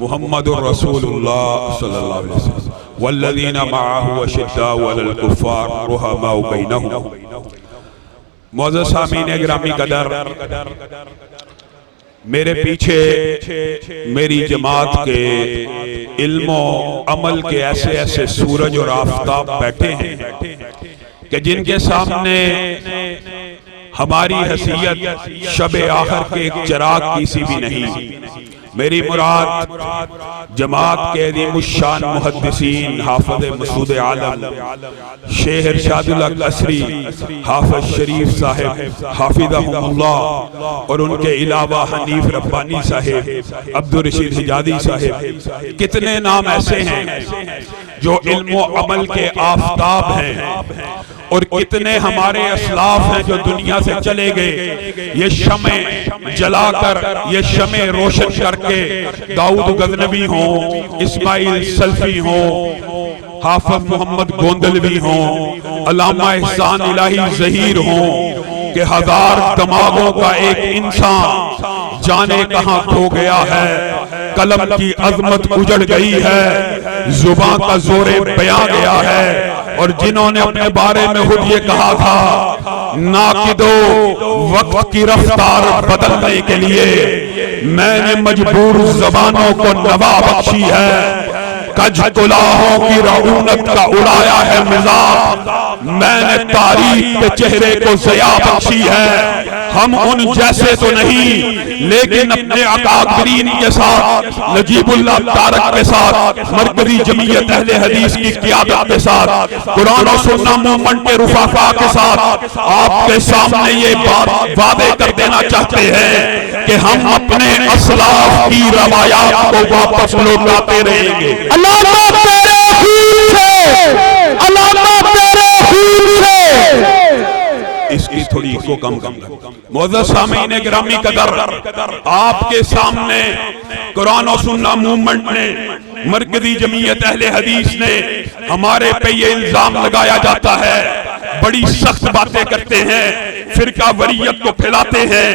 محمد رسول اللہ صلی اللہ علیہ وسلم والذین معه اشداء علی الکفار رحماء بینہم۔ معزز سامعین گرامی قدر، میرے پیچھے میری جماعت کے علم و عمل کے ایسے ایسے سورج اور آفتاب بیٹھے ہیں کہ جن کے سامنے ہماری حیثیت شب آخر کے ایک چراغ کی سی بھی نہیں۔ میری مراد جماعت کے عظیم الشان محدثین حافظ مسعود عالم شیخ ارشاد اللہ قصری حافظ شریف صاحب حافظہم اللہ، اور ان کے علاوہ حنیف ربانی صاحب، عبدالرشید حجازی صاحب، کتنے نام ایسے ہیں جو علم و عمل کے آفتاب ہیں، اور کتنے ہمارے اسلاف ہیں جو دنیا سے چلے گئے۔ یہ شمع جلا کر، یہ شمع روشن کر کے داؤد غزنوی ہوں، اسماعیل سلفی ہوں، حافظ محمد گوندلوی ہوں، علامہ احسان الہی ظہیر ہوں، کہ ہزار دماغوں کا ایک انسان جانے کہاں کھو گیا ہے، قلم کی عظمت اجڑ گئی ہے، زبان کا زور بیاں گیا ہے، اور جنہوں نے اپنے بارے میں خود یہ کہا تھا ناقدو وقت کی رفتار بدلنے کے لیے میں نے مجبور زبانوں کو نوا بخشی ہے، کج کلاہوں کی رعونت کا اڑایا ہے مزاج، میں نے تاریخ کے چہرے کو ضیاء بخشی ہے۔ ہم ان جیسے تو نہیں، لیکن اپنے اکابرین کے ساتھ، نجیب اللہ تارک کے ساتھ، مرکزی جمعیت اہل حدیث کی قیادت کے ساتھ، قرآن و سنہ مومنٹ کے رفقا کے ساتھ آپ کے سامنے یہ بات وعدے کر دینا چاہتے ہیں کہ ہم اپنے اسلاف کی روایات کو واپس لوٹاتے رہیں گے۔ علامہ تیرے خون سے، علامہ تیرے خون سے۔ اس کی تھوڑی کو کم کر۔ معزز سامعین گرامی قدر، آپ کے سامنے قرآن و سنہ مومنٹ نے، مرکزی جمعیت اہل حدیث نے ہمارے پہ یہ الزام لگایا جاتا ہے، بڑی سخت باتیں کرتے ہیں، فرقہ وریت کو پھیلاتے ہیں۔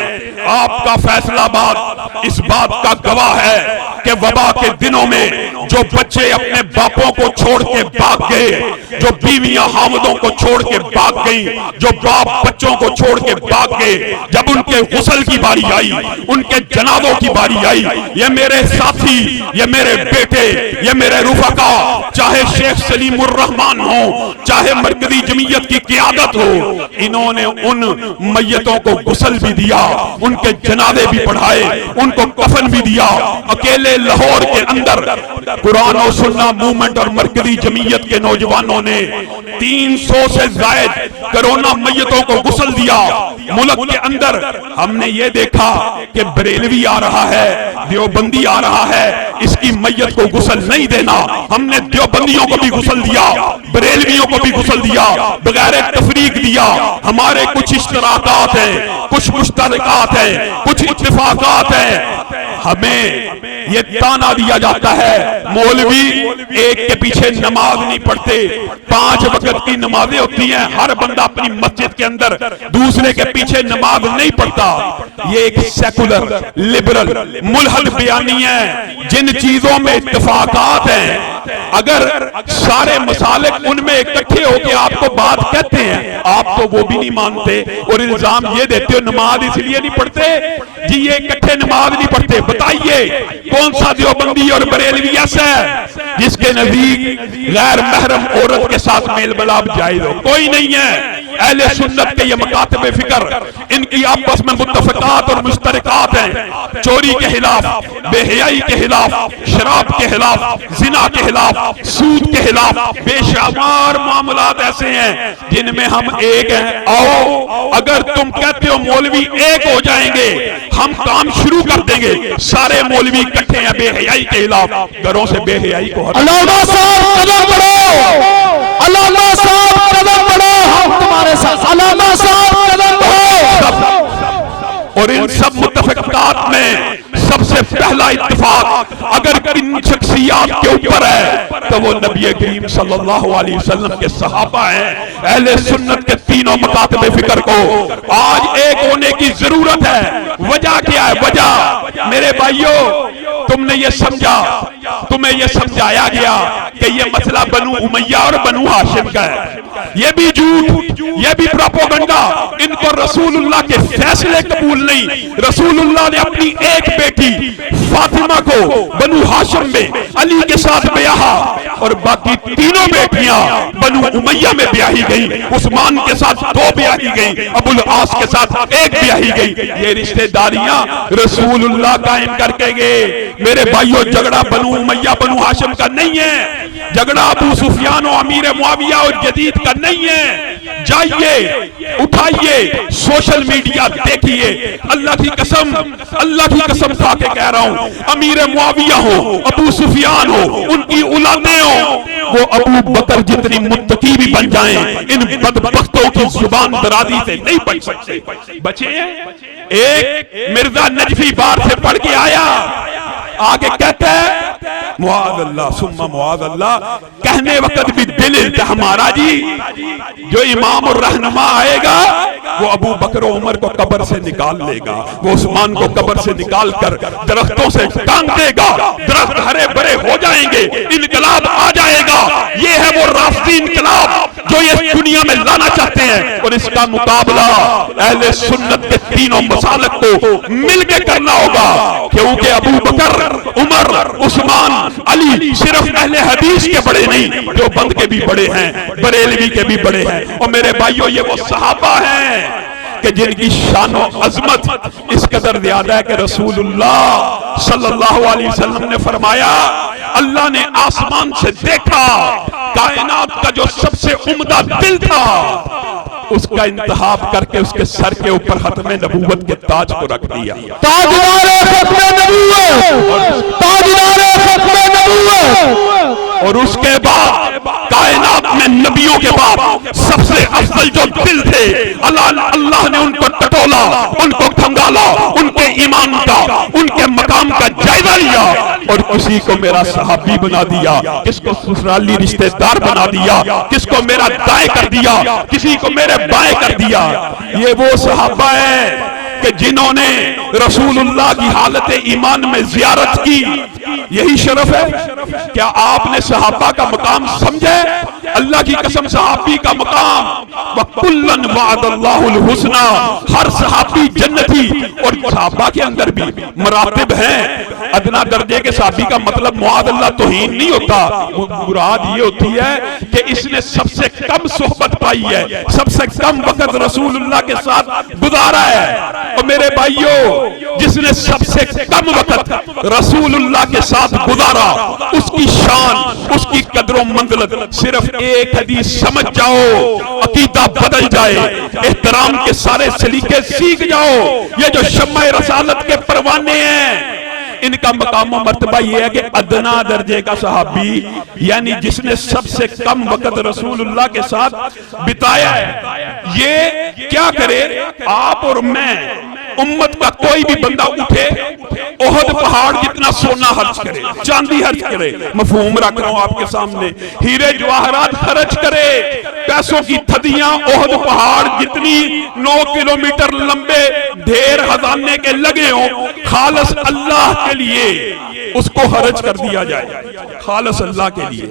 آپ کا فیصلہ آباد اس بات کا گواہ ہے کہ وبا کے دنوں میں جو بچے اپنے باپوں کو چھوڑ کے بھاگ گئے، جو بیویاں حامدوں کو چھوڑ کے بھاگ گئیں، جو باپ بچوں کو چھوڑ کے بھاگ گئے، جب ان کے غسل کی باری آئی، ان کے جنازوں کی باری آئی، یہ میرے ساتھی، یہ میرے بیٹے، یہ میرے رفقا، چاہے شیخ سلیم الرحمن ہو، چاہے مرکزی جمعیت کی قیادت ہو، انہوں نے ان میتوں کو غسل بھی دیا، ان کے جنازے بھی پڑھائے، ان کو کفن بھی دیا۔ اکیلے لاہور کے اندر قرآن و سنہ مومنٹ اور مرکزی جمعیت کے نوجوانوں نے 300 سے زائد کرونا میتوں کو غسل دیا۔ ملک کے اندر ہم نے یہ دیکھا کہ بریلوی آ رہا ہے، دیوبندی آ رہا ہے، اس کی میت کو غسل نہیں دینا۔ ہم نے دیوبندیوں کو بھی غسل دیا، بریلویوں کو بھی غسل دیا، بغیر تفریق دیا۔ ہمارے کچھ اشتراکات ہیں، کچھ مشترکات ہیں، کچھ اتفاقات ہیں۔ ہمیں یہ تانا دیا جاتا ہے مولوی ایک کے پیچھے نماز نہیں پڑھتے، 5 وقت کی نمازیں ہوتی ہیں، ہر بندہ اپنی مسجد کے اندر دوسرے کے پیچھے نماز نہیں پڑھتا۔ یہ ایک سیکولر لبرل ملحد بیانی ہے۔ جن چیزوں میں اتفاقات ہیں، اگر سارے مسالک ان میں اکٹھے ہو کے آپ کو بات کہتے ہیں، آپ تو وہ بھی نہیں مانتے اور الزام یہ دیتے ہو نماز اس لیے نہیں پڑھتے جی، یہ اکٹھے نماز نہیں پڑھتے۔ بتائیے کون سا دیوبندی اور بریلوی ایسا ہے جس کے نزدیک غیر محرم عورت کے ساتھ میل ملاپ جائز ہو؟ کوئی نہیں ہے۔ اہل سنت کے یہ مکاتب فکر، ان کی آپس میں متفقات اور مشترکات ہیں۔ چوری کے خلاف، بے حیائی کے خلاف، شراب کے خلاف، زنا کے خلاف، سود کے خلاف، بے شمار معاملات ایسے ہیں جن میں ہم ایک ہیں۔ آؤ، اگر تم کہتے ہو مولوی ایک ہو جائیں گے، ہم کام شروع کر دیں گے۔ سارے مولوی اکٹھے ہیں بے حیائی کے خلاف، گھروں سے بے حیائی کو ہٹاؤ۔ علامہ صاحب قدم بڑھو، علامہ صاحب قدم بڑھو، ہم تمہارے ساتھ۔ علامہ صاحب قدم بڑھو۔ اور ان سب متفقات میں سب سے پہلا اتفاق اگر ان شخصیات کے اوپر ہے تو وہ نبی کریم صلی اللہ علیہ وسلم کے صحابہ ہیں. اہل سنت کے تینوں مکاتب فکر کو آج ایک ہونے کی ضرورت ہے. وجہ کیا ہے؟ وجہ میرے بھائیوں، تم نے یہ سمجھا، تمہیں یہ سمجھایا گیا کہ یہ مسئلہ بنو امیہ اور بنو ہاشم کا ہے. یہ بھی جھوٹ، یہ بھی پروپیگنڈا. ان کو رسول اللہ کے فیصلے قبول نہیں. رسول اللہ نے اپنی ایک بیٹی فاطمہ کو بنو ہاشم میں علی کے ساتھ بیاہا اور باقی تینوں بیٹیاں بنو امیہ میں بیاہی گئیں. عثمان کے ساتھ 2 بیاہی گئیں، ابو العاص کے ساتھ 1 بیاہی گئی. یہ رشتہ داریاں رسول اللہ قائم کر کے گئے. میرے بھائیوں، جھگڑا بنو امیہ بنو ہاشم کا نہیں ہے. جھگڑا ابو سفیان و امیر معاویہ اور یزید کا نہیں ہے. جائیے، اٹھائیے، سوشل میڈیا دیکھیے. اللہ کی قسم کھا کے کہہ رہا ہوں، امیر معاویہ ہو، ابو سفیان ہو، ان کی اولادیں ہو، وہ ابو بکر جتنی متقی بھی بن جائیں، ان بدبختوں کی زبان درازی سے نہیں بچ سکتے. بچے ہیں. ایک مرزا نجفی بار سے پڑھ کے آیا، آگے کہتا ہے معاذ اللہ ثم معاذ اللہ، کہنے وقت بھی دل ہے ہمارا جی، جو امام الرہنما آئے گا وہ ابو بکر و عمر کو قبر سے نکال لے گا، وہ عثمان کو قبر سے نکال کر درختوں سے ٹانگ دے گا، درخت ہرے بھرے ہو جائیں گے، انقلاب آ جائے گا. یہ ہے وہ رافضی انقلاب جو یہ دنیا میں لانا چاہتے ہیں. اور اس کا مقابلہ اہل سنت کے تینوں مسالک کو مل کے کرنا ہوگا، کیونکہ ابو بکر، عمر، عثمان، علی صرف اہل حدیث کے بڑے نہیں، جو بند کے بھی بڑے ہیں، بریلوی کے بھی بڑے ہیں. اور میرے بھائیوں، یہ وہ صحابہ ہیں کہ جن کی شان و عظمت اس قدر زیادہ ہے کہ رسول اللہ صلی اللہ علیہ وسلم نے فرمایا، اللہ نے آسمان سے دیکھا کائنات کا جو سب سے عمدہ دل تھا، اس کا انتخاب کر کے اس کے سر کے اوپر ختم نبوت کے تاج کو رکھ دیا. تاجدار ختم نبوت، تاجدار ختم نبوت. اور اس کے بعد کائنات میں نبیوں کے بعد سب سے افضل جو دل تھے، اللہ نے ان کو ٹٹولا، ان کو کھنگالا، ان کے ایمان کا، ان کے مقام کا جائزہ لیا اور کسی کو میرا صحابی بنا دیا، کس کو سسرالی رشتہ دار بنا دیا، کس کو میرا دائیں کر دیا، کسی کو میرے بائیں کر دیا. یہ وہ صحابہ ہیں کہ جنہوں نے رسول اللہ کی حالت ایمان میں زیارت کی. یہی شرف ہے. کیا آپ نے صحابہ کا مقام سمجھے؟ اللہ کی قسم صحابی کا مقام وَكُلًّا وَعَدَ اللَّهُ الْحُسْنَى، ہر صحابی جنتی. اور صحابہ کے اندر بھی مراتب ہیں. ادنا درجے کے صحابی کا مطلب معاذ اللہ توہین نہیں ہوتا، مراد یہ ہوتی ہے کہ اس نے سب سے کم صحبت پائی ہے، سب سے کم وقت رسول اللہ کے ساتھ گزارا ہے. اور میرے بھائیوں، جس نے سب سے کم وقت رسول اللہ کے ساتھ گزارا، اس کی شان، اس کی قدر و منزلت صرف ایک حدیث سمجھ جاؤ، عقیدہ بدل جائے، احترام کے سارے سلیقے سیکھ جاؤ. یہ جو شمع رسالت کے پروانے ہیں، ان کا مقام و مرتبہ یہ ہے کہ ادنا درجے کا صحابی، یعنی جس نے سب سے کم وقت رسول اللہ کے ساتھ بتایا ہے، یہ کیا کرے؟ آپ اور میں، امت کا کوئی بھی بندہ اٹھے، احد پہاڑ جتنا سونا خرچ کرے، چاندی خرچ کرے، مفہوم رکھ رہا ہوں آپ کے سامنے، ہیرے جواہرات خرچ کرے، پیسوں کی تھدیاں احد پہاڑ جتنی 9 کلومیٹر لمبے ڈھیر خزانے کے لگے ہوں، خالص اللہ کے لیے اس کو خرچ کر دیا جائے، خالص اللہ کے لیے.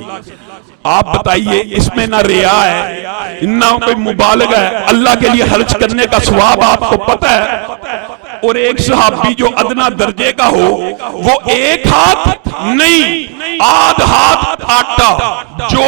آپ بتائیے، اس میں نہ ریا ہے نہ کوئی مبالغہ ہے، اللہ کے لیے خرچ کرنے کا ثواب آپ کو پتہ ہے. اور ایک صحابی جو ادنا درجے کا ہو، وہ ایک ہاتھ نہیں، آدھ ہاتھ آٹا جو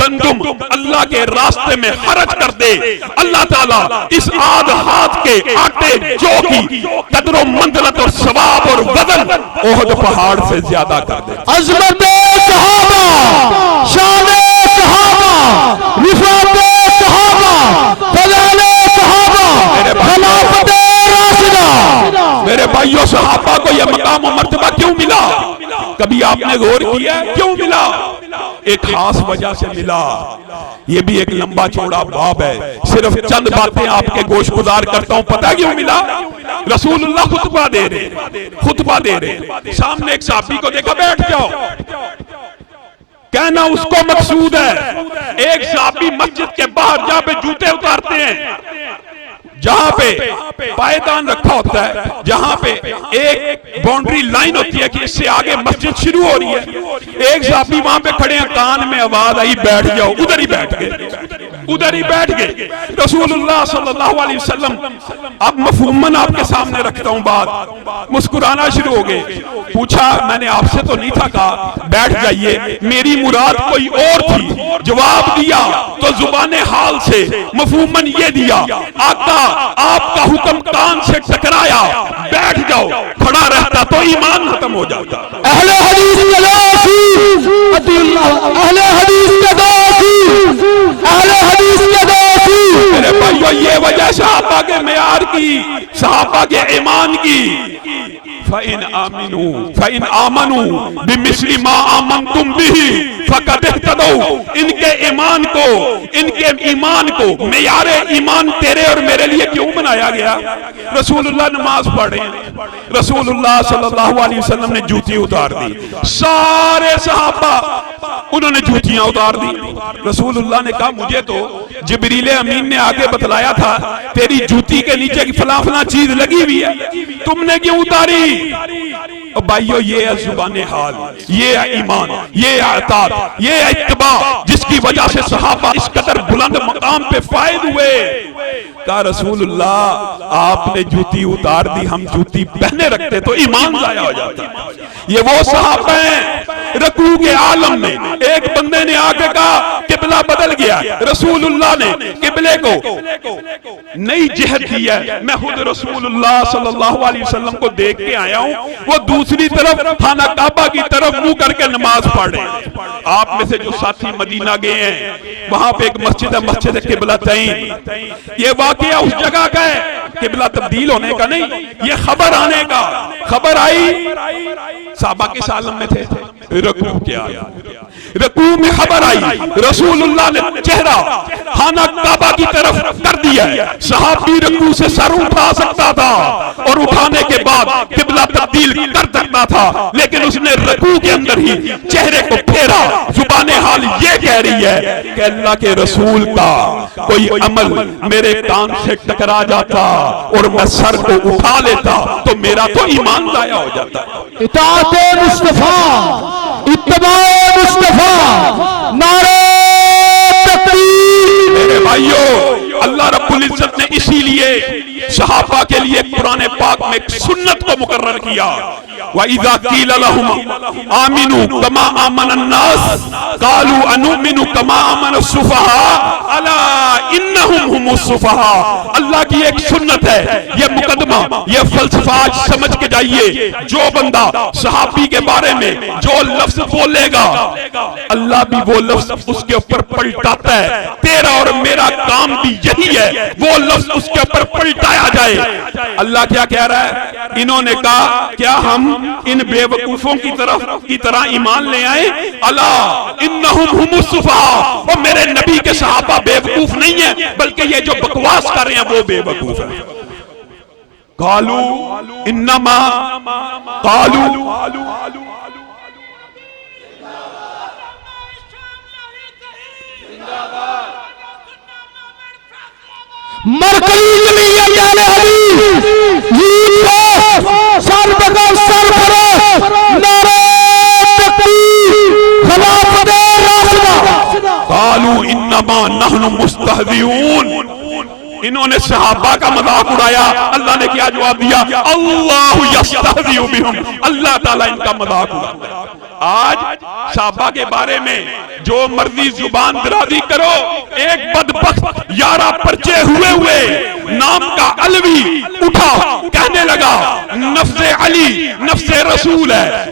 گندم اللہ کے راستے میں خرچ کر دے، اللہ تعالیٰ اس آدھ ہاتھ کے آٹے جو کی قدر و منزلت اور ثواب اور وزن احد پہاڑ سے زیادہ کر دے. عظمت صحابہ، شان صحابہ، رفعت صحابہ، فضل صحابہ، خلافت راشدہ. میرے بھائیوں، صحابہ کو یہ مقام و مرتبہ کیوں ملا؟ کبھی آپ نے غور کیا کیوں ملا؟ ایک خاص وجہ سے ملا. یہ بھی ایک لمبا چوڑا باب ہے، صرف چند باتیں آپ کے گوش گزار کرتا ہوں. پتہ کیوں ملا؟ رسول اللہ خطبہ دے رہے، سامنے ایک صحابی کو دیکھا، بیٹھ جاؤ، کہنا اس کو مقصود ہے ایک صحابی مسجد کے باہر جہاں پہ جوتے اتارتے ہیں، جہاں پہ پائیدان رکھا ہوتا ہے، جہاں پہ ایک باؤنڈری لائن ہوتی ہے کہ اس سے آگے مسجد شروع ہو رہی ہے، ایک صحابی وہاں پہ کھڑے ہیں، کان میں آواز آئی بیٹھ جاؤ، ادھر ہی بیٹھ گئے رسول اللہ صلی اللہ علیہ وسلم۔ اب مفہوماً آپ کے سامنے رکھتا ہوں بات، مسکرانا شروع ہو گئے، پوچھا میں نے آپ سے تو نہیں تھا کہا بیٹھ جائیے، میری مراد کوئی اور تھی، جواب دیا تو زبان حال سے مفہوماً یہ دیا، آقا آپ کا حکم کان سے ٹکرایا، بیٹھ جاؤ، کھڑا رہتا تو ایمان ختم ہو جاتا۔ اہل حدیث کے دوست، اہل حدیث کے دوست، اہل حدیث کے دوست، میرے بھائیو یہ وجہ صحابہ کے معیار کی، صحابہ کے ایمان کی، فَإِنْ آمَنُوا بِمِثْلِ مَا آمَنْتُمْ بِهِ فَقَدْ اهْتَدَوْا۔ ان کے ایمان کو معیار ایمان تیرے اور میرے لیے کیوں بنایا گیا؟ رسول اللہ نماز پڑھے، رسول اللہ صلی اللہ علیہ وسلم نے جوتی اتار دی، سارے صحابہ انہوں نے جوتیاں اتار دی۔ رسول اللہ نے کہا مجھے تو جبریل امین نے آگے بتلایا تھا تیری جوتی کے نیچے کی فلاں فلاں چیز لگی ہوئی ہے، تم نے کیوں اتاری؟ اور بھائیو یہ ہے زبان حال، یہ ہے ایمان، یہ ہے اطاعت، یہ ہے اتباع، جس کی وجہ سے صحابہ اس قدر بلند مقام پہ فائد ہوئے۔ کہا رسول اللہ آپ نے جوتی اتار دی، ہم جوتی پہنے رکھتے تو ایمان ضائع ہو جاتا۔ یہ وہ صحابہ ہیں رکوع کے عالم میں ایک بندے نے آ کے کہا قبلہ بدل گیا، رسول اللہ نے قبلے کو نئی جہت دی ہے، میں خود رسول اللہ صلی اللہ علیہ وسلم کو دیکھ کے آیا ہوں، وہ دوسری طرف خانہ کعبہ کی طرف منہ کر کے نماز پڑھے۔ آپ میں سے جو ساتھی مدینہ گئے ہیں وہاں پہ ایک مسجد ہے، مسجد قبلتین، یہ واقعہ اس جگہ کا ہے، قبلہ تبدیل ہونے کا نہیں، یہ خبر آنے کا۔ خبر آئی، صحابہ کے عالم میں تھے، رکوع کیا، رکوع میں خبر آئی، رسول اللہ نے چہرہ خانہ کعبہ کی طرف کر دیا ہے، صحابی رکوع سے سر اٹھا سکتا تھا اور اٹھانے کے بعد قبلہ تبدیل کر سکتا تھا، لیکن اس نے رکوع کے اندر ہی چہرے کو پھیرا۔ زبان حال یہ کہہ رہی ہے کہ اللہ کے رسول کا کوئی عمل میرے کان سے ٹکرا جاتا اور میں سر کو اٹھا لیتا تو میرا تو ایمان ضائع ہو جاتا۔ اطاعت مصطفیٰ، اتباع مصطفیٰ، نعرہ تکبیر۔ میرے بھائیو اللہ رب العزت نے اسی لیے صحابہ کے لیے قرآن پاک میں ایک سنت کو مقرر کیا، وَإِذَا قِيلَ لَهُمْ آمِنُوا كَمَا آمَنَ النَّاسُ قَالُوا أَنُؤْمِنُ كَمَا آمَنَ السُّفَهَاءُ أَلَا إِنَّهُمْ هُمُ السُّفَهَاءُ۔ اللہ کی ایک سنت ہے، یہ مقدمہ، یہ فلسفہ آج سمجھ کے جائیے، جو بندہ صحابی کے بارے میں جو لفظ بولے گا اللہ بھی وہ لفظ اس کے اوپر پلٹاتا ہے۔ تیرا اور میرا کام بھی یہی ہے، وہ لفظ اس کے اوپر پلٹایا جائے۔ اللہ کیا کہہ رہا ہے؟ انہوں نے کہا کیا ہم ان بے وقوفوں کی طرح ایمان لے آئے؟ الا انہم ہم السفہاء، اور میرے نبی کے صحابہ بے وقوف نہیں ہیں بلکہ یہ جو بکواس کر رہے ہیں وہ بے وقوف ہیں۔ قالوا انما قالوا مرکزی جمعیت اہل حدیث سر بغیر سر فروش، نعرہ تکبیر، خلافت راشدہ۔ قالوا انما نحن مستہزئون، انہوں نے صحابہ کا مذاق اڑایا، اللہ نے کیا جواب دیا؟ اللہ یستہزئ بہم، اللہ تعالیٰ ان کا مذاق اڑاتا ہے۔ آج صحابہ کے بارے میں جو مرضی زبان درازی کرو، ایک بدبخت یارہ پرچے ہوئے نام کا علوی اٹھا کہنے لگا نفس علی نفس رسول ہے،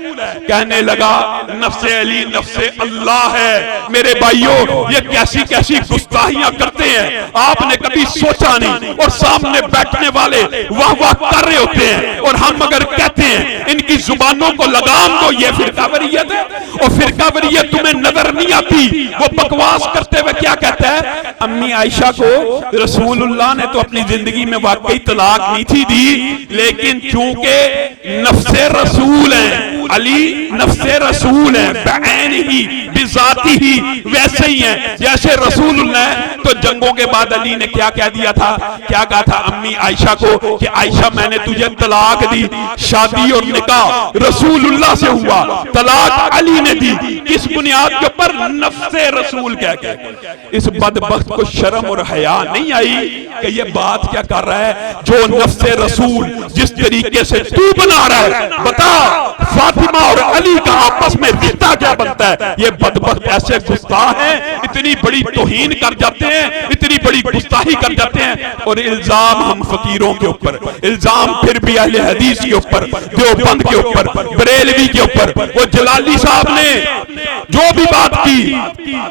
کہنے لگا نفس علی نفس اللہ ہے۔ میرے بھائیوں یہ کیسی کیسی گستاخیاں کرتے ہیں آپ نے کبھی سوچا نہیں، اور سامنے بیٹھنے والے واہ واہ کر رہے ہوتے ہیں، اور ہم اگر کہتے ہیں ان کی زبانوں کو لگام دو یہ فرقہ وریت ہے، اور فرقہ وریت تمہیں نظر نہیں آتی۔ وہ بکواس کرتے ہوئے کیا کہتا ہے، امی عائشہ کو رسول اللہ نے تو اپنی زندگی میں واقعی طلاق نہیں تھی دی، لیکن چونکہ نفس رسول ہیں، علی نفس رسول ہیں بعین ہی بذاتی ہی، ویسے ہی ہیں جیسے رسول اللہ ہے۔ تو جنگوں کے بعد علی نے کیا کہہ دیا تھا، کیا کہا تھا امی عائشہ کو کہ عائشہ میں نے تجھے طلاق دی، شادی اور نکاح رسول اللہ سے ہوا، طلاق علی نے دی، کس بنیاد کے اوپر، نفس رسول کہہ کے۔ اس بدبخت کو شرم اور حیا نہیں آئی کہ یہ بات کیا کر رہا ہے، جو نفس رسول جس طریقے سے تو بنا رہا ہے، بتا فاطمہ اور علی کا آپس میں رشتہ کیا بنتا ہے۔ یہ بدبخت ایسے گستاخ ہیں، اتنی بڑی توہین کر جاتے ہیں، اتنی بڑی گستاخی کر جاتے ہیں، اور الزام ہم فقیروں کے اوپر، الزام پھر بھی اہل حدیث کے اوپر، دیوبند کے اوپر، بریلوی کے اوپر۔ وہ جلالی صاحب نے جو بھی بات کی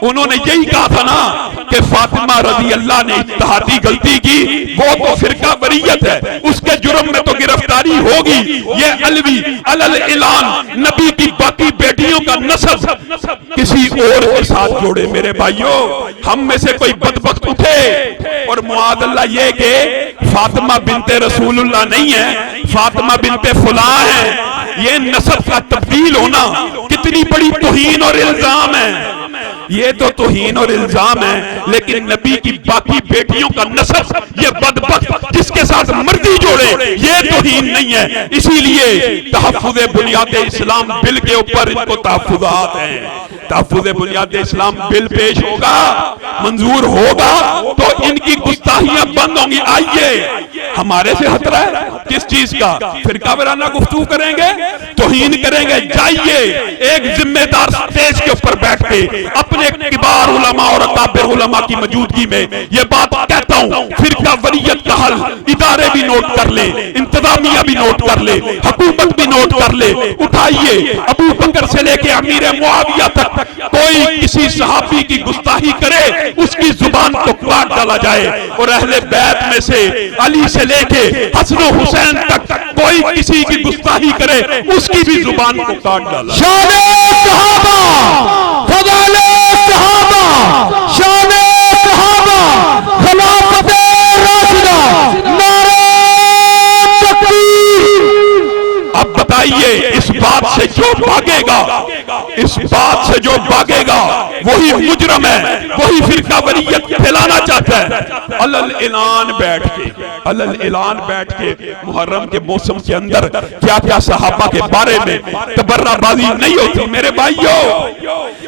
انہوں نے یہی کہا تھا نا کہ فاطمہ رضی اللہ نے اجتہادی غلطی کی، وہ تو فرقہ وریت ہے، اس کے جرم میں تو گرفتاری ہوگی۔ یہ علوی علل اعلان نبی کی باقی بیٹیوں کا نسب کسی اور کے ساتھ جوڑے۔ میرے بھائیوں ہم میں سے کوئی بدبخت اٹھے اور معاذ اللہ یہ کہ فاطمہ بنت رسول اللہ نہیں ہے، فاطمہ بنت فلاں ہے، یہ نسب کا تبدیل ہونا کتنی بڑی توہین اور الزام ہے۔ یہ تو توہین اور الزام ہے، لیکن نبی کی باقی بیٹیوں کا نسب یہ بدبخت جس کے ساتھ مرضی جوڑے یہ توہین نہیں ہے۔ اسی لیے تحفظ بنیاد اسلام بل کے اوپر ان کو تحفظات ہیں۔ تحفظ بنیاد اسلام بل پیش ہوگا، منظور ہوگا تو ان کی گستاخیاں بند ہوں گی۔ آئیے ہمارے سے خطرہ ہے کس چیز کا، فرقہ وارانہ گفتگو کریں گے، توہین کریں گے۔ جائیے ایک ذمہ دار سٹیج کے اوپر بیٹھ کے اپنے کبار علماء اور اکابر علماء کی موجودگی میں یہ بات کہتا ہوں، فرقہ وریت کا حل ادارے بھی نوٹ کر لے، انتظامیہ بھی نوٹ کر لے، حکومت بھی نوٹ کر لے۔ اٹھائیے ابو بکر سے لے کے امیر معاویہ تک کوئی کسی صحابی کی گستاخی کرے اس کی زبان کو کاٹ ڈالا جائے، اور اہل بیت میں سے علی سے لے کے حسن و حسین تک کوئی کسی کی گستاخی کرے اس کی بھی زبان کو کاٹ ڈالا۔ شان صحابہ، فضائل صحابہ، شان صحابہ، خلافت راشدہ، نعرہ تکبیر۔ اب بتائیے اس بات سے جو بھاگے گا، اس بات سے جو بھاگے گا وہی مجرم ہے، وہی فرقہ وریت پھیلانا چاہتا ہے۔ علل اعلان بیٹھ کے، علل اعلان بیٹھ کے محرم کے موسم کے اندر کیا کیا صحابہ کے بارے میں تبرہ بازی نہیں ہوتی۔ میرے بھائیوں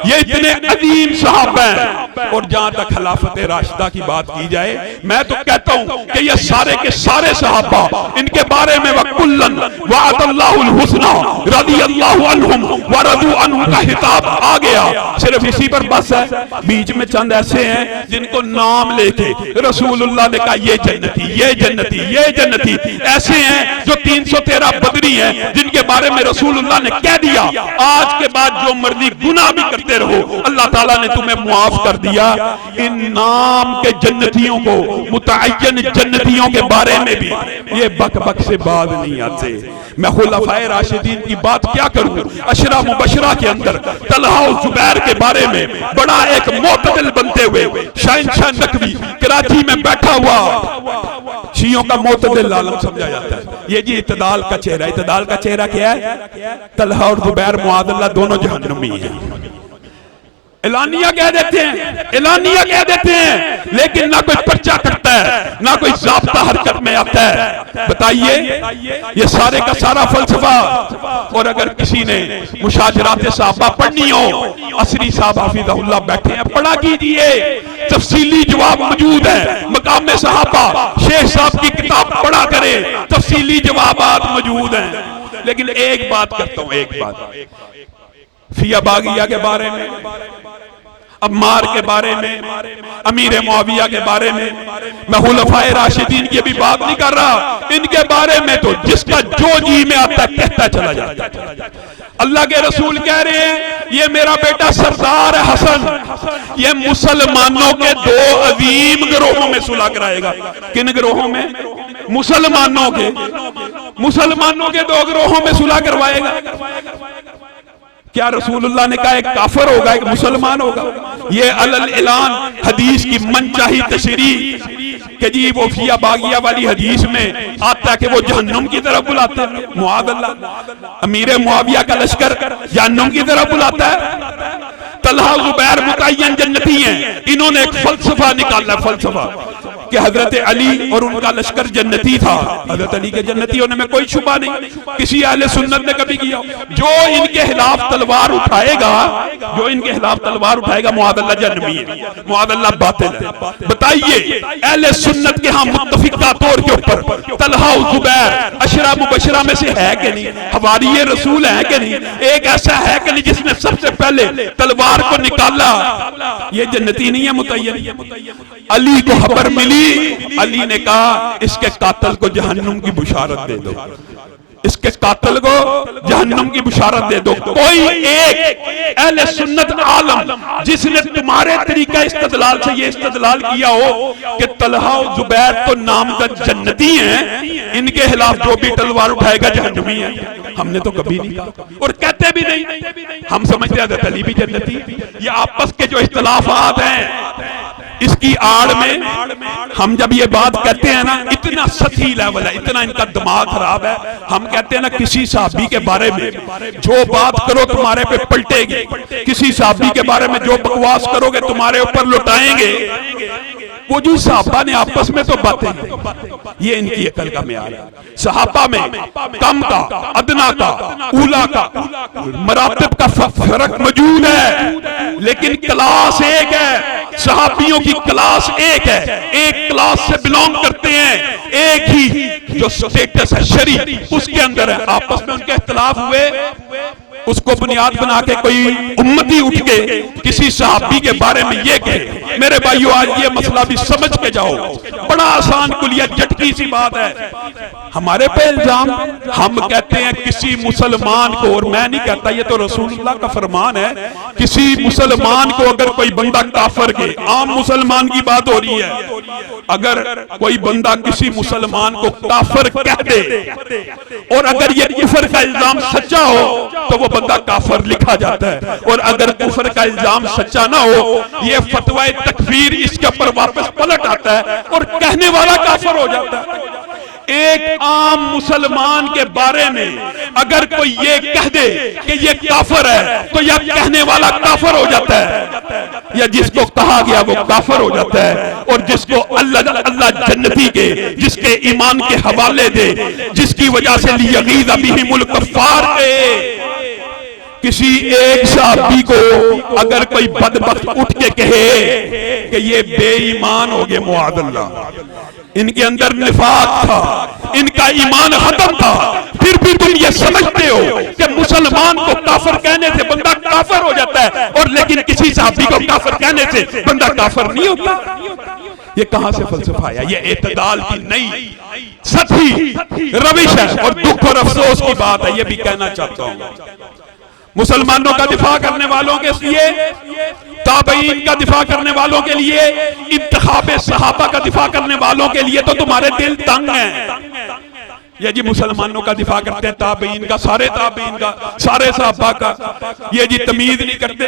یہ اتنے عظیم صحابہ ہیں، اور جہاں تک خلافت راشدہ کی بات کی جائے میں تو کہتا ہوں کہ یہ سارے کے سارے صحابہ ان کے بارے میں وَكُلًّا وَعَدَ اللَّهُ الْحُسْنَى رضی اللہ عنہم وَرَضُوا عَنْهُ کا خطاب آ گیا۔ صرف اسی پر بس ہے، بیچ میں چند ایسے ہیں جن کو نام لے کے رسول اللہ نے کہا یہ جنتی، یہ جنتی، یہ جنتی، ایسے ہیں جو 313 بدری ہیں جن کے بارے میں رسول اللہ نے کہہ دیا آج کے بعد جو مرضی گناہ بھی کرتے رہو اللہ تعالیٰ نے تمہیں معاف کر دیا۔ ان نام کے جنتیوں کو، متعین جنتیوں کے بارے میں بھی یہ بک بک سے بعد نہیں آتے۔ میں خلفائے راشدین کی بات کیا کروں، عشرہ مبشرہ کے اندر طلحہ و زبیر کے بارے میں بڑا ایک معتدل بنتے ہوئے شہنشاہ نقوی کراچی میں بیٹھا ہوا، شیعوں کا معتدل عالم سمجھا جاتا ہے۔ یہ جی اعتدال کا چہرہ، اعتدال کا چہرہ کیا ہے؟ طلحہ اور زبیر معاذ اللہ دونوں جہنمی ہیں، اعلانیہ کہہ دیتے ہیں، اعلانیہ کہہ دیتے ہیں، لیکن نہ کوئی پرچہ کرتا ہے، نہ کوئی ضابطہ حرکت میں آتا ہے۔ بتائیے یہ سارے کا سارا فلسفہ، اور اگر کسی نے مشاجرات صحابہ پڑھنی ہو، عصری صاحب حافظہ اللہ بیٹھے ہیں، پڑھا کیجئے، تفصیلی جواب موجود ہے۔ مقام صحابہ شیخ صاحب کی کتاب پڑھا کرے، تفصیلی جوابات موجود ہیں۔ لیکن ایک بات کرتا ہوں، ایک بات فیہ باغیہ کے بارے میں، عمار کے بارے میں، امیر معاویہ کے بارے میں، میں خلفائے راشدین کی بھی بات نہیں کر رہا، ان کے بارے میں تو جس کا جو جی میں آتا ہے کہتا چلا جاتا ہے۔ اللہ کے رسول کہہ رہے ہیں یہ میرا بیٹا سردار حسن یہ مسلمانوں کے دو عظیم گروہوں میں صلح کرائے گا. کن گروہوں میں؟ مسلمانوں کے دو گروہوں میں صلح کروائے گا. کیا رسول اللہ نے کہا ایک کافر ہوگا ایک مسلمان ہوگا؟ یہ اعلان حدیث کی من چاہی تشریح کہ جی وہ فیہ باغیہ والی حدیث میں آتا ہے کہ وہ جہنم کی طرف بلاتا ہے. معاذ اللہ، امیر معاویہ کا لشکر جہنم کی طرف بلاتا ہے. طلحہ زبیر متعین جنتی ہیں. انہوں نے ایک فلسفہ نکالا، فلسفہ کہ حضرت علی اور ان کا لشکر جنتی تھا. حضرت علی کے جنتی ہونے میں کوئی شبہ نہیں، کسی اہل سنت نے کبھی کیا. جو ان کے خلاف تلوار اٹھائے گا معاذ اللہ جہنمی ہے، معاذ اللہ باطل ہے. بتائیے اہل سنت کے ہاں متفقہ طور کے اوپر طلحہ و زبیر عشرہ مبشرہ میں سے ہے کہ نہیں؟ حواریِ رسول ہے کہ نہیں؟ ایک ایسا ہے کہ نہیں جس نے سب سے پہلے تلوار کو نکالا؟ یہ جنتی نہیں ہے متعین. علی کو خبر ملی، علی نے کہا اس کے قاتل کو جہنم کی بشارت دے دو، اس کے قاتل کو جہنم کی بشارت دے دو. کوئی ایک اہل سنت عالم جس نے تمہارے طریقہ استدلال سے یہ استدلال کیا ہو کہ طلحہ و زبیر تو نامزد جنتی ہیں، ان کے خلاف جو بھی تلوار اٹھائے گا جہنمی ہے؟ ہم نے تو کبھی نہیں کہا اور کہتے بھی نہیں. ہم سمجھتے ہیں حضرت علی بھی جنتی. یہ آپس کے جو اختلافات ہیں اس کی آڑ میں ہم جب یہ بات کہتے ہیں نا اتنا سطحی لیول ہے، اتنا ان کا دماغ خراب ہے. ہم کہتے ہیں نا کسی صحابی کے بارے میں جو بات کرو تمہارے پہ پلٹے گی، کسی صحابی کے بارے میں جو بکواس کرو گے تمہارے اوپر لٹائیں گے. وہ جو صحابہ نے آپس میں تو باتیں، یہ ان کی عقل کا معیار ہے. صحابہ میں کم کا، ادنا کا، اولا کا، مراتب کا فرق موجود ہے، لیکن کلاس ایک ہے. صحابیوں کی کلاس ایک ہے، ایک کلاس سے بلونگ کرتے ہیں، ایک ہی جو سٹیٹس ہے شرعی اس کے اندر ہے. آپس میں ان کے اختلاف ہوئے، اس کو بنیاد بنا کے کوئی امتی اٹھ کے کسی صحابی کے بارے میں یہ کہے. میرے بھائیو آج یہ مسئلہ بھی سمجھ کے جاؤ، بڑا آسان کلیہ جھٹکی سی بات ہے. ہمارے پہ الزام، ہم کہتے ہیں کسی مسلمان کو، اور میں نہیں کہتا یہ تو رسول اللہ کا فرمان ہے، کسی مسلمان کو اگر کوئی بندہ کافر کے، عام مسلمان کی بات ہو رہی ہے، اگر کوئی بندہ کسی مسلمان کو کافر کہہ دے اور اگر یہ کفر کا الزام سچا ہو تو وہ بندہ کافر لکھا جاتا ہے، اور اگر کفر کا الزام سچا نہ ہو یہ فتوی تکفیر اس کے اوپر واپس پلٹ آتا ہے اور کہنے والا کافر ہو جاتا ہے. ایک عام مسلمان کے بارے میں اگر کوئی یہ کہہ دے کہ یہ کافر ہے تو یا کہنے والا کافر ہو جاتا ہے یا جس کو کہا گیا وہ کافر ہو جاتا ہے. اور جس کو اللہ جنتی کے، جس کے ایمان کے حوالے دے، جس کی وجہ سے لیغیظ بہم الکفار کے، کسی ایک صحابی کو اگر کوئی بدبخت اٹھ کے کہے کہ یہ بے ایمان ہو گئے، معاذ اللہ، ان کے اندر نفاق تھا، ان کا ایمان ختم تھا، پھر بھی تم یہ سمجھتے ہو کہ مسلمان کو کافر کہنے سے بندہ کافر ہو جاتا ہے، اور لیکن کسی صحابی کو کافر کہنے سے بندہ کافر نہیں ہوتا. یہ کہاں سے فلسفہ آیا؟ یہ اعتدال کی نئی سطحی روش ہے اور دکھ اور افسوس کی بات ہے. یہ بھی کہنا چاہتا ہوں مسلمانوں کا دفاع کرنے والوں کے لیے، تابعین کا دفاع کرنے والوں کے لیے، انتخاب صحابہ کا دفاع کرنے والوں کے لیے تو تمہارے دل تنگ ہیں. یہ جی مسلمانوں کا دفاع کرتے ہیں، تابعین کا، سارے تابعین کا، سارے صحابہ کا، یہ جی تمیز نہیں کرتے.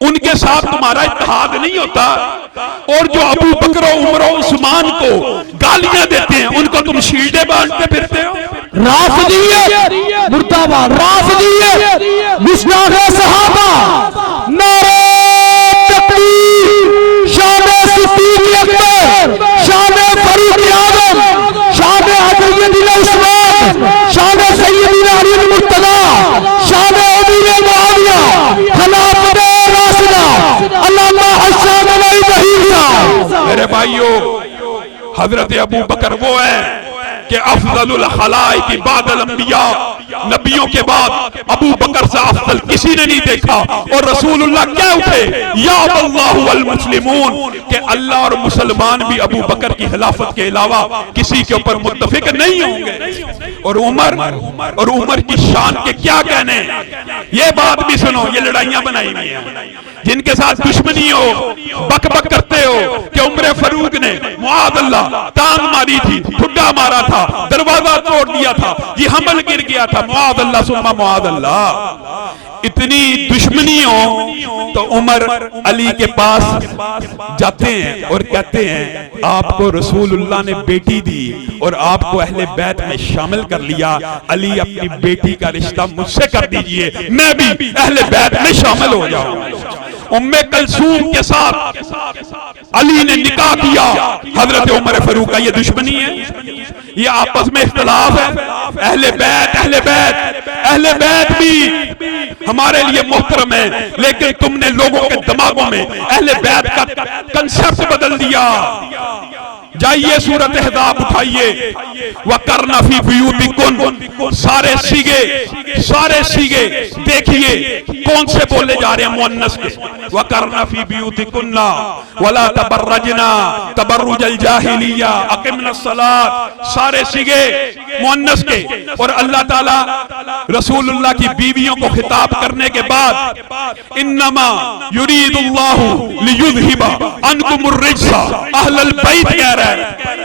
ان کے ساتھ تمہارا اتحاد نہیں ہوتا، اور جو ابو بکر و عمر و عثمان کو گالیاں دیتے ہیں ان کو تم شیلڈیں بانٹتے پھرتے ہو. رافضیت مرتبہ، رافضیت گستاخ صحابہ، نعرہ تکبیر، شان صدیق اکبر، شان فاروق اعظم، شان حضرت عثمان، شان سیدنا علی المرتضی، شان امیر معاویہ، خلافت راشدہ علامہ حسن علی ظہیر. میرے بھائیو حضرت ابو بکر وہ ہے کہ افضل الخلائق بعد الانبیاء نبیوں کے بعد ابو بکر سے افضل کسی نے نہیں دیکھا، اور رسول اللہ کیا اٹھے یا اللہ والمسلمون کہ اللہ اور مسلمان بھی ابو بکر کی خلافت کے علاوہ کسی کے اوپر متفق نہیں ہوں گے۔ اور عمر کی شان کے کیا کہنے، یہ بات بھی سنو، یہ لڑائیاں بنائی ہوئی ہیں جن کے ساتھ دشمنی ہو، بک بک کرتے ہو کہ عمر فاروق نے معاذ اللہ ٹانگ ماری تھی، ٹھڈا مارا تھا، دروازہ توڑ دیا تھا، یہ حمل گر گیا تھا، معاذ اللہ ثم معاذ اللہ۔ اتنی دشمنی ہو تو عمر علی کے پاس جاتے ہیں اور کہتے ہیں آپ کو رسول اللہ نے بیٹی دی اور آپ کو اہل بیت میں شامل کر لیا، علی اپنی بیٹی کا رشتہ مجھ سے کر دیجئے، میں بھی اہل بیت میں شامل ہو جاؤں۔ ام کلثوم کے ساتھ علی نے نکاح کیا حضرت عمر فاروق کا، یہ دشمنی ہے، یہ آپس میں اختلاف ہے۔ اہل بیت بھی ہمارے لیے محترم ہے، لیکن تم نے لوگوں کے دماغوں میں اہل بیت کا کنسپٹ بدل دیا۔ جائیے سورۃ احزاب اٹھائیے، وَقَرْنَ فِي بُيُوتِكُنَّ، سارے سیغے دیکھیے کون سے بولے جا رہے ہیں، مؤنث کے۔ وَقَرْنَ فِي بُيُوتِكُنَّ وَلَا تَبَرَّجْنَا تَبَرُّجَ الْجَاهِلِيَّةِ أَقِمْنَا الصَّلَاةَ، سارے سیغے مؤنث کے۔ اور اللہ تعالیٰ رسول اللہ کی بیویوں کو خطاب کرنے کے بعد انما یرید اللہ لیذہب عنکم الرجس اہل البیت کہہ رہا ہے۔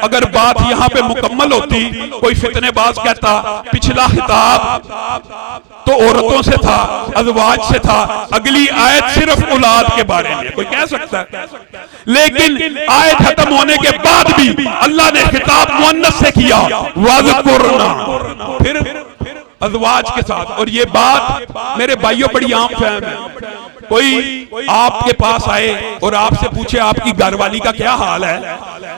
اگر بات یہاں پہ مکمل ہوتی، کوئی فتنے باز کہتا پچھلا خطاب تو عورتوں سے تھا، ازواج سے تھا، اگلی آیت صرف اولاد کے بارے میں، کوئی کہہ سکتا ہے؟ لیکن آیت ختم ہونے کے بعد بھی اللہ نے خطاب مؤنث سے کیا، وَاذْكُرْنَا، پھر ازواج کے ساتھ۔ اور یہ بات میرے بھائیوں بڑی عام فہم ہے۔ کوئی آپ کے پاس آئے اور آپ سے پوچھے آپ کی گھر والی کا کیا حال ہے،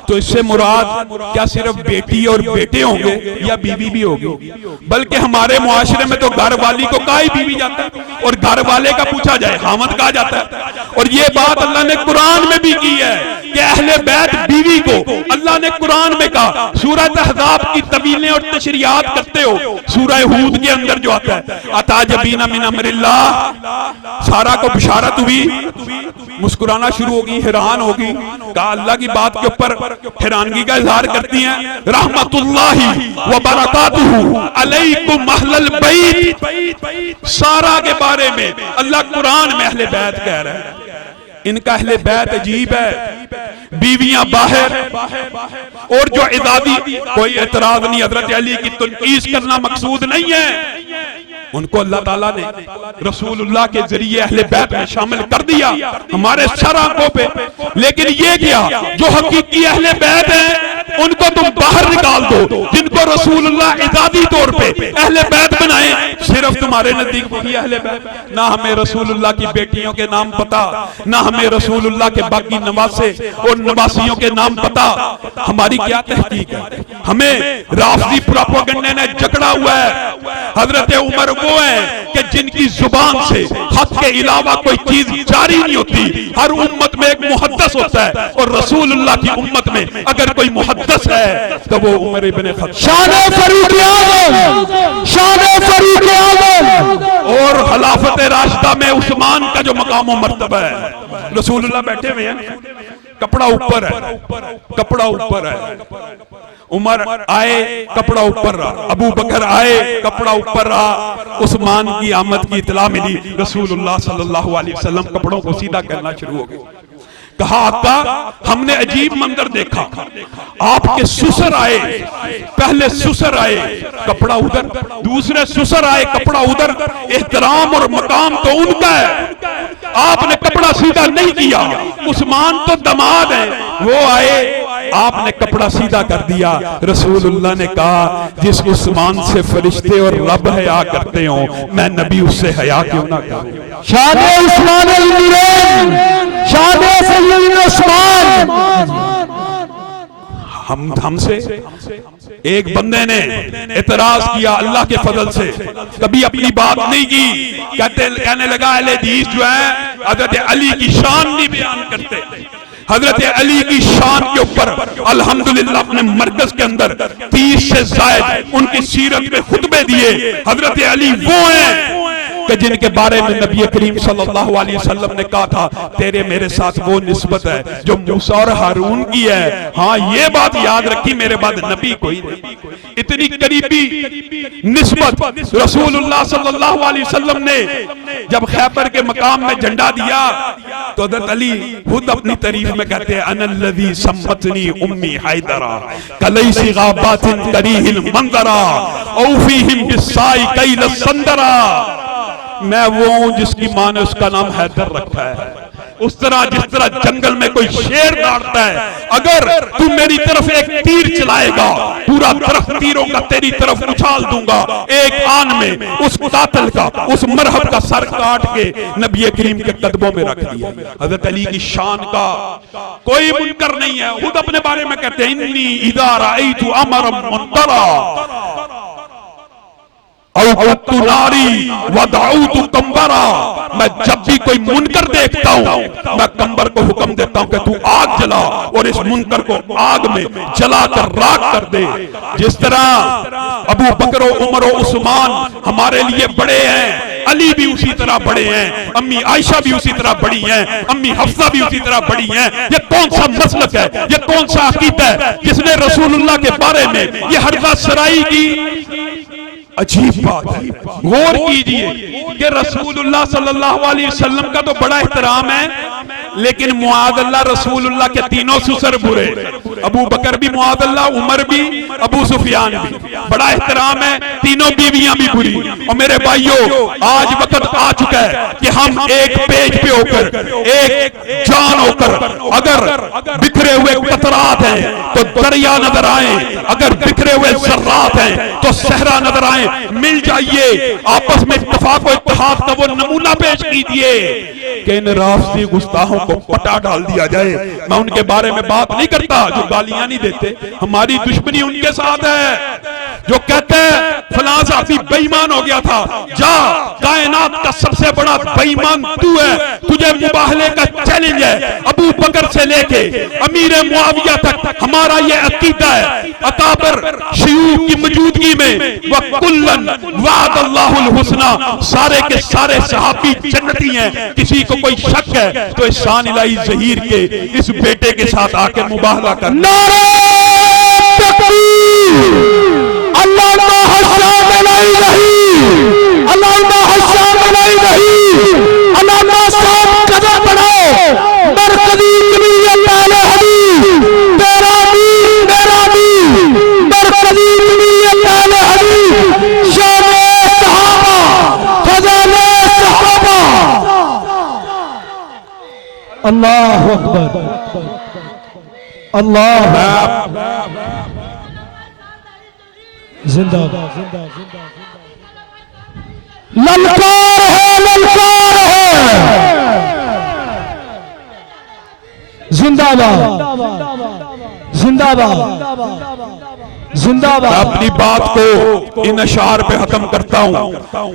تو اس سے مراد کیا صرف بیٹی اور بیٹے ہوں گے یا بیوی بھی ہوگی؟ بلکہ ہمارے معاشرے میں تو گھر والی کو کہا ہی بیوی جاتا ہے، اور گھر والے کا پوچھا جائے خامد کہا جاتا ہے۔ اور یہ بات اللہ نے قرآن میں بھی کی ہے کہ اہل بیت بیوی کو اللہ نے قرآن میں کہا۔ سورہ احزاب کی طویلیں اور تشریحات کرتے ہو، سورہ ہود کے اندر جو آتا ہے اتعجبین من امر اللہ، سارا کو بشارت ہوئی، مسکرانا شروع ہوگی، حیران ہوگی، کہا اللہ کی بات کے اوپر حیرانگی کا اظہار کرتی ہیں، رحمت اللہ وبرکاتہ علیکم اہل البیت، سارا کے بارے میں اللہ قرآن میں اہل بیت کہہ رہا ہے۔ ان کا اہل بیت عجیب ہے، بیویاں باہر، اور جو عدادی، کوئی اعتراض نہیں، حضرت علی کی تنقیص کرنا مقصود نہیں ہے، ان کو اللہ تعالیٰ نے رسول اللہ کے ذریعے اہل بیت میں شامل کر دیا ہمارے شرعوں پہ۔ لیکن یہ کیا، جو حقیقی اہل بیت ہیں ان کو تم باہر نکال دو، جن کو رسول اللہ اعدادی طور پہ اہل بیت بنائیں، صرف تمہارے نزدیک وہی اہل بیت۔ نہ ہمیں رسول اللہ کی بیٹیوں کے نام پتا، نہ ہمیں رسول اللہ کے باقی نواسے اور نواسیوں کے نام پتا، ہماری کیا تحقیق ہے؟ ہمیں رافضی پروپیگنڈے نے جکڑا ہوا ہے۔ حضرت عمر وہ ہیں کہ جن کی زبان سے حق کے علاوہ کوئی چیز جاری نہیں ہوتی، ہر امت میں ایک محدث ہوتا ہے، اور رسول اللہ کی امت میں اگر کوئی محدث ہے تو وہ عمر ابن خطاب، شان فاروق اعظم، شان فاروق اعظم، اور خلافت راشدہ میں عثمان کا جو مقام و مرتبہ ہے۔ رسول اللہ بیٹھے ہوئے ہیں، کپڑا اوپر ہے، کپڑا اوپر ہے، عمر آئے کپڑا اوپر رہا، ابو بکر آئے کپڑا اوپر رہا، عثمان کی آمد کی اطلاع ملی، رسول اللہ صلی اللہ علیہ وسلم کپڑوں کو سیدھا کرنا شروع ہو گئے۔ کہا آقا ہم نے عجیب منظر دیکھا، آپ کے سسر آئے، پہلے سسر آئے کپڑا ادھر، دوسرے سسر آئے کپڑا ادھر، احترام اور مقام تو ان کا ہے، آپ نے کپڑا سیدھا نہیں کیا۔ عثمان تو دماد ہیں، وہ آئے، آپ نے کپڑا سیدھا کر دیا۔ رسول اللہ نے کہا جس عثمان سے فرشتے اور رب حیا کرتے ہوں، میں نبی اس سے حیا کیوں نہ کروں؟ شان عثمان النورین، شان سیدنا عثمان۔ ہم سے ایک بندے نے اعتراض کیا، اللہ کے فضل سے کبھی اپنی بات نہیں کی، کہنے لگا اہل حدیث جو ہے حضرت علی کی شان نہیں بیان کرتے، حضرت علی کی شان کے اوپر الحمدللہ اپنے مرکز کے اندر 30 سے زائد ان کی سیرت میں خطبے دیے۔ حضرت علی وہ ہیں کہ جن کے بارے میں نبی کریم صلی اللہ علیہ وسلم نے کہا تھا تیرے میرے ساتھ وہ نسبت ہے جو موسیٰ اور ہارون کی ہے۔ ہاں یہ بات یاد رکھی، میرے بعد نبی کوئی نہیں۔ اتنی قریبی نسبت رسول اللہ صلی اللہ علیہ وسلم نے جب خیبر کے مقام میں جھنڈا دیا تو حضرت علی خود اپنی تعریف میں کہتے ہیں انا الذی سمتنی امی حیدرا کلیس غابات کریہ المنظرا اوفیہم بالسائی کیل السندرا، میں وہ ہوں جس کی ماں نے اس کا نام حیدر رکھا ہے۔ اس طرح جس طرح جنگل میں کوئی شیر داڑتا ہے، اگر تو میری طرف ایک تیر چلائے گا پورا درخت تیروں کا تیری طرف اچھال دوں گا، ایک آن میں اس قاتل کا اس مرحب کا سر کاٹ کے نبی کریم کے قدموں میں رکھ دیا۔ حضرت علی کی شان کا کوئی منکر نہیں ہے، خود اپنے بارے میں کہتے ہیں انی اذا رأیت امرا منکرا اوقدت ناری ودعوت کمبرا، میں جب بھی کوئی منکر دیکھتا ہوں میں کمبر کو حکم دیتا ہوں کہ تو آگ جلا اور اس منکر کو آگ میں جلا کر راکھ کر دے۔ جس طرح ابو بکر و عمر و عثمان ہمارے لیے بڑے ہیں، علی بھی اسی طرح بڑے ہیں، امی عائشہ بھی اسی طرح بڑی ہیں، امی حفصہ بھی اسی طرح بڑی ہیں۔ یہ کون سا مسلک ہے، یہ کون سا عقیدہ ہے جس نے رسول اللہ کے بارے میں یہ حرفہ سرائی کی؟ عجیب بات ہے، غور کیجئے کہ رسول اللہ صلی اللہ علیہ وسلم کا تو بڑا احترام ہے، لیکن معاذ اللہ رسول اللہ کے تینوں سسر برے، ابو بکر بھی معاذ اللہ، عمر بھی، ابو سفیان بھی، بڑا احترام ہے، تینوں بیویاں بھی بری۔ اور میرے بھائیو آج وقت آ چکا ہے کہ ہم ایک پیج پہ ہو کر ایک جان ہو کر اگر بکھرے ہوئے قطرات ہیں تو دریا نظر آئیں، اگر بکھرے ہوئے ذرات ہیں تو صحرا نظر آئیں، مل جائیے، آپس میں اتفاق و اتحاد کا وہ نمونہ پیش کیجئے کہ ان رافضی گستاخوں کو پٹا ڈال دیا جائے۔ میں ان کے بارے میں بات نہیں کرتا جو گالیاں نہیں دیتے، ہماری دشمنی ان کے ساتھ ہے جو کہتے ہیں فلاں صحابی بے ایمان ہو گیا تھا، جا کائنات کا سب سے بڑا بے ایمان تو ہے، تجھے مباہلے کا چیلنج ہے۔ ابو بکر سے لے کے امیر معاویہ تک ہمارا یہ عقیدہ ہے، اکابر شیوخ کی موجودگی میں وَكُلًّا وَعَدَ اللَّهُ الْحُسْنَى، سارے کے سارے صحابی جنتی ہیں۔ کسی کو کوئی شک ہے تو احسان الہی ظہیر کے اس بیٹے کے ساتھ آ کے مباہلہ کر۔ نعرہ تکبیر، اللہم حشام علیہ رہی، اللہم حشام علیہ رہی، اللہم صاحب قدر بڑھاؤ، مرکزی جمعیت اہل حدیث، میرا دین میرا دین، مرکزی جمعیت اہل حدیث، شان صحابہ، فضل صحابہ۔ اللہ اکبر، اللہ زندہ للکار ہے، للکار ہے، زندہ باد، زندہ باد، زندہ میں باد۔ اپنی بات کو ان اشعار پہ ختم کرتا ہوں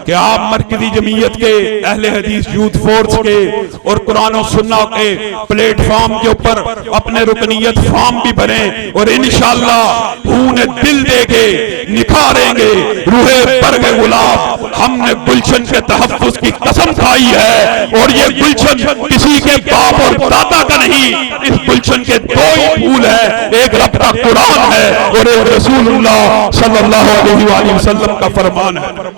کہ آپ مرکزی جمعیت کے اہل حدیث یوتھ فورس کے اور قرآن و سنہ کے پلیٹ فارم کے اوپر اپنے رکنیت فارم بھی بھریں اور انشاءاللہ خون دل دے کے نکھاریں گے روح برگ گلاب۔ ہم نے گلشن کے تحفظ کی قسم کھائی ہے اور یہ گلشن کسی کے باپ اور دادا کا نہیں، اس گلشن کے دو ہی پھول ہیں، ایک رب کا قرآن ہے اور ایک رسول اللہ صلی اللہ علیہ وسلم کا فرمان ہے۔